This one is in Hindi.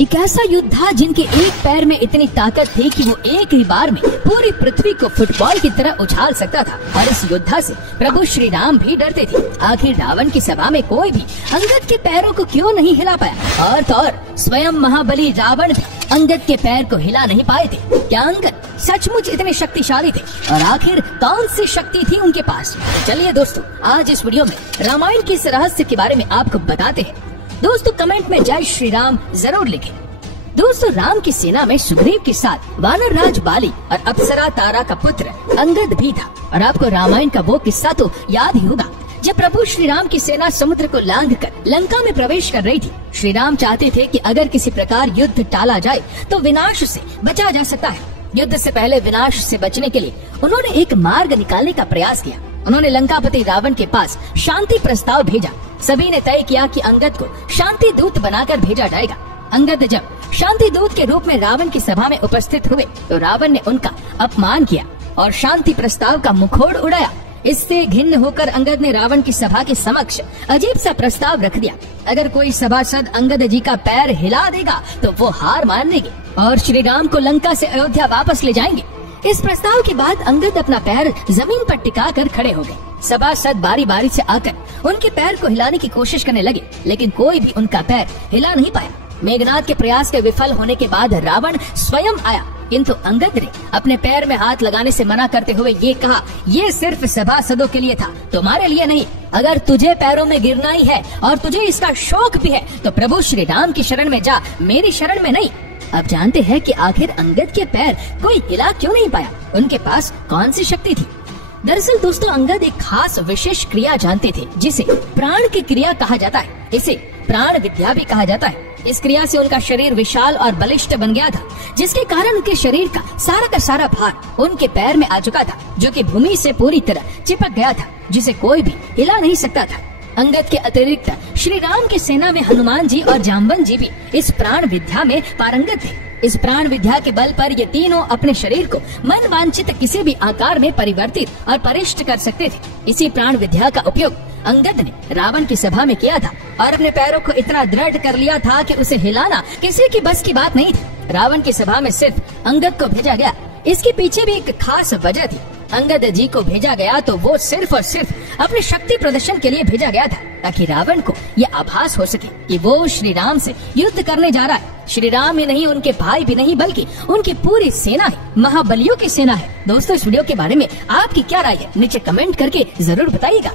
एक ऐसा योद्धा जिनके एक पैर में इतनी ताकत थी कि वो एक ही बार में पूरी पृथ्वी को फुटबॉल की तरह उछाल सकता था। और इस योद्धा से प्रभु श्री राम भी डरते थे। आखिर रावण की सभा में कोई भी अंगद के पैरों को क्यों नहीं हिला पाया? और तो और स्वयं महाबली रावण भी अंगद के पैर को हिला नहीं पाए थे। क्या अंगद सचमुच इतने शक्तिशाली थे? और आखिर कौन सी शक्ति थी उनके पास? चलिए दोस्तों, आज इस वीडियो में रामायण के इस रहस्य के बारे में आपको बताते हैं। दोस्तों, कमेंट में जय श्री राम जरूर लिखें। दोस्तों, राम की सेना में सुग्रीव के साथ वानर राज बाली और अप्सरा तारा का पुत्र अंगद भी था। और आपको रामायण का वो किस्सा तो याद ही होगा जब प्रभु श्री राम की सेना समुद्र को लांघकर लंका में प्रवेश कर रही थी। श्री राम चाहते थे कि अगर किसी प्रकार युद्ध टाला जाए तो विनाश से बचा जा सकता है। युद्ध से पहले विनाश से बचने के लिए उन्होंने एक मार्ग निकालने का प्रयास किया। उन्होंने लंकापति रावण के पास शांति प्रस्ताव भेजा। सभी ने तय किया कि अंगद को शांति दूत बनाकर भेजा जाएगा। अंगद जब शांति दूत के रूप में रावण की सभा में उपस्थित हुए तो रावण ने उनका अपमान किया और शांति प्रस्ताव का मुखौड़ उड़ाया। इससे घिन्न होकर अंगद ने रावण की सभा के समक्ष अजीब सा प्रस्ताव रख दिया। अगर कोई सभासद अंगद जी का पैर हिला देगा तो वो हार मान लेंगे और श्री राम को लंका से अयोध्या वापस ले जाएंगे। इस प्रस्ताव के बाद अंगद अपना पैर जमीन पर टिका कर खड़े हो गए। सभासद बारी बारी से आकर उनके पैर को हिलाने की कोशिश करने लगे, लेकिन कोई भी उनका पैर हिला नहीं पाया। मेघनाद के प्रयास के विफल होने के बाद रावण स्वयं आया, किंतु अंगद ने अपने पैर में हाथ लगाने से मना करते हुए ये कहा, ये सिर्फ सभासदों के लिए था, तुम्हारे लिए नहीं। अगर तुझे पैरों में गिरना ही है और तुझे इसका शौक भी है तो प्रभु श्री राम की शरण में जा, मेरी शरण में नहीं। अब जानते हैं कि आखिर अंगद के पैर कोई हिला क्यों नहीं पाया? उनके पास कौन सी शक्ति थी? दरअसल दोस्तों, अंगद एक खास विशेष क्रिया जानते थे जिसे प्राण की क्रिया कहा जाता है। इसे प्राण विद्या भी कहा जाता है। इस क्रिया से उनका शरीर विशाल और बलिष्ठ बन गया था, जिसके कारण उनके शरीर का सारा भार उनके पैर में आ चुका था, जो कि भूमि से पूरी तरह चिपक गया था, जिसे कोई भी हिला नहीं सकता था। अंगद के अतिरिक्त श्री राम की सेना में हनुमान जी और जाम्बवन जी भी इस प्राण विद्या में पारंगत थे। इस प्राण विद्या के बल पर ये तीनों अपने शरीर को मन वांछित किसी भी आकार में परिवर्तित और परिष्ट कर सकते थे। इसी प्राण विद्या का उपयोग अंगद ने रावण की सभा में किया था और अपने पैरों को इतना दृढ़ कर लिया था कि उसे हिलाना किसी की बस की बात नहीं थी। रावण की सभा में सिर्फ अंगद को भेजा गया। इसके पीछे भी एक खास वजह थी। अंगद जी को भेजा गया तो वो सिर्फ और सिर्फ अपने शक्ति प्रदर्शन के लिए भेजा गया था, ताकि रावण को यह आभास हो सके कि वो श्री राम से युद्ध करने जा रहा है। श्री राम ही नहीं, उनके भाई भी नहीं, बल्कि उनकी पूरी सेना है, महाबलियों की सेना है। दोस्तों, इस वीडियो के बारे में आपकी क्या राय है? नीचे कमेंट करके जरूर बताइएगा।